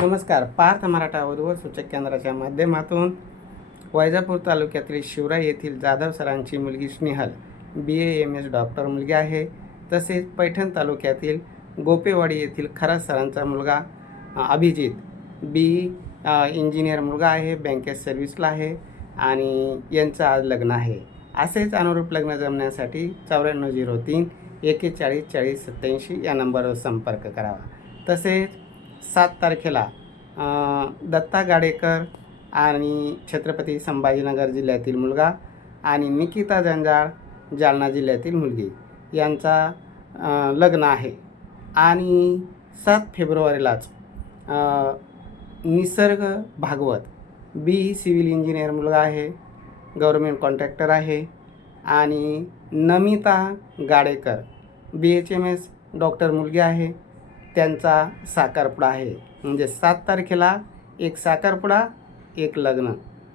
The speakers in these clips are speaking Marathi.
नमस्कार. पार्थ मराठा वधूवर सूचक केंद्राच्या माध्यमातून वैजापूर तालुक्यातील शिवराई येथील जाधव सरांची मुलगी Snehal B A M S doctor मुलगी आहे. तसेच पैठण तालुक्यातील गोपेवाडी येथील खरा सरांचा मुलगा अभिजित बी इंजिनियर मुलगा आहे बँकेत सर्व्हिसला आहे आणि यांचं आज लग्न आहे. असेच अनुरूप लग्न जमण्यासाठी चौऱ्याण्णव झिरो तीन एकेचाळीस चाळीस सत्याऐंशी या नंबरवर संपर्क करावा. तसेच सात तारखेला दत्ता गाडेकर आणि छत्रपती संभाजीनगर जिल्ह्यातील मुलगा आणि निकिता जंजाळ जालना जिल्ह्यातील मुलगी यांचा लग्न आहे. आणि सात फेब्रुवारीलाच निसर्ग भागवत बी सिव्हिल इंजिनियर मुलगा आहे गव्हर्मेंट कॉन्ट्रॅक्टर आहे आणि Namita Gadekar B H M S doctor मुलगी आहे. त्यांचा साखरपुडा आहे. म्हणजे सात तारखेला एक साखरपुडा एक लग्न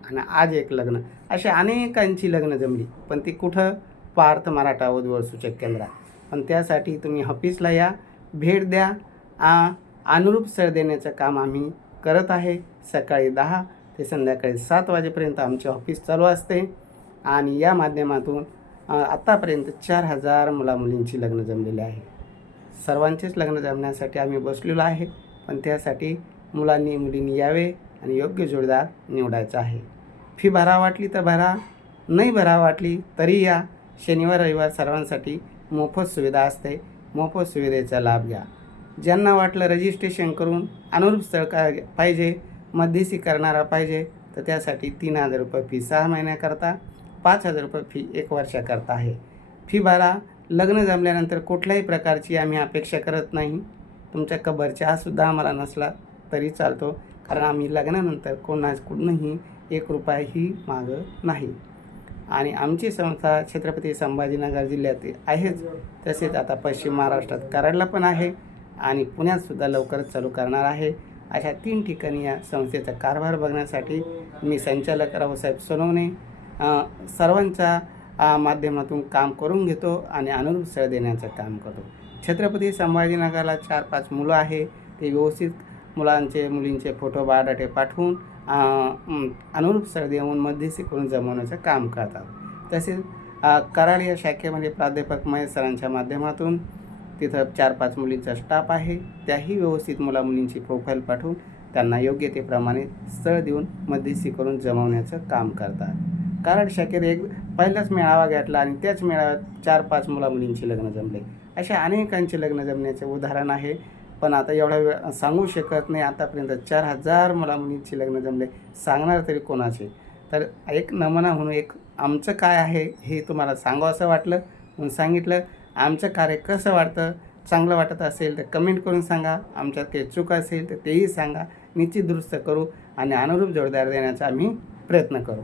आणि आज एक लग्न. असे अनेकांची लग्न जमली पण ती कुठं? पार्थ मराठा वधूवर सूचक केंद्रात. पण त्यासाठी तुम्ही ऑफिसला या भेट द्या. आ, अनुरूप सर देण्याचं काम आम्ही करत आहे. सकाळी दहा ते संध्याकाळी सात वाजेपर्यंत आमचे ऑफिस चालू असते. आणि या माध्यमातून आत्तापर्यंत चार हजार मुलामुलींची लग्न जमलेली आहे. सर्वांचेच लग्न जमण्यासाठी आम्ही बसलेलो आहे. पण त्यासाठी मुलांनी मुलींनी यावे आणि योग्य जोडीदार निवडायचा आहे. फी भरा वाटली तर भरा नाही भरा वाटली तरी या. शनिवार रविवार सर्वांसाठी मोफत सुविधा असते. मोफत सुविधेचा लाभ घ्या. ज्यांना वाटलं रजिस्ट्रेशन करून अनुरूप स्थळ का पाहिजे मध्यस्थी करणारा पाहिजे तर त्यासाठी तीन हजार रुपये फी सहा महिन्याकरता पाच हजार रुपये फी एक वर्षाकरता आहे. फी भरा लग्न जमल्यानंतर कुठल्याही प्रकारची आम्ही अपेक्षा करत नाही. तुमच्या कबर चहासुद्धा आम्हाला नसला तरी चालतो. कारण आम्ही लग्नानंतर कोणाकडूनही एक रुपयाही मागत नाही. आणि आमची संस्था छत्रपती संभाजीनगर जिल्ह्यात आहेच. तसेच आता पश्चिम महाराष्ट्रात कराडला पण आहे आणि पुण्यातसुद्धा लवकरच चालू करणार आहे. अशा तीन ठिकाणी या संस्थेचा कारभार बघण्यासाठी मी संचालक रावसाहेब सोनवणे सर्वांचा माध्यमातून काम करून घेतो आणि अनुरूप सळ देण्याचं काम करतो. छत्रपती संभाजीनगरला चार पाच मुलं आहे. ते व्यवस्थित मुलांचे मुलींचे फोटो बायोडाटे पाठवून अनुरूप सळ देऊन मध्यस्थी करून जमवण्याचं काम करतात. तसेच कराड या शाखेमध्ये प्राध्यापक महेश सरांच्या माध्यमातून तिथं चार पाच मुलींचा स्टाफ आहे. त्याही व्यवस्थित मुला मुलींची प्रोफाईल पाठवून त्यांना योग्य ते प्रमाणे स्थळ देऊन मध्यस्थी करून जमवण्याचं काम करतात. कारण शाखेत एक पहिलाच मेळावा घेतला आणि त्याच मेळाव्यात चार पाच मुला मुलींची लग्न जमले. अशा अनेकांचे लग्न जमण्याचे उदाहरण आहे. पण आता एवढा वेळ सांगू शकत नाही. आतापर्यंत चार हजार मुला मुलींची लग्न जमले. सांगणार तरी कोणाचे? तर एक नमुना म्हणून एक आमचं काय आहे हे तुम्हाला सांगावं असं वाटलं? म्हणून सांगितलं. आमचं कार्य कसं वाटतं चांगलं वाटत असेल तर कमेंट करून सांगा. आमच्यात काही चूक असेल तर तेही सांगा. निश्चित दुरुस्त करू आणि अनुरूप जोडदार देण्याचा आम्ही प्रयत्न करू.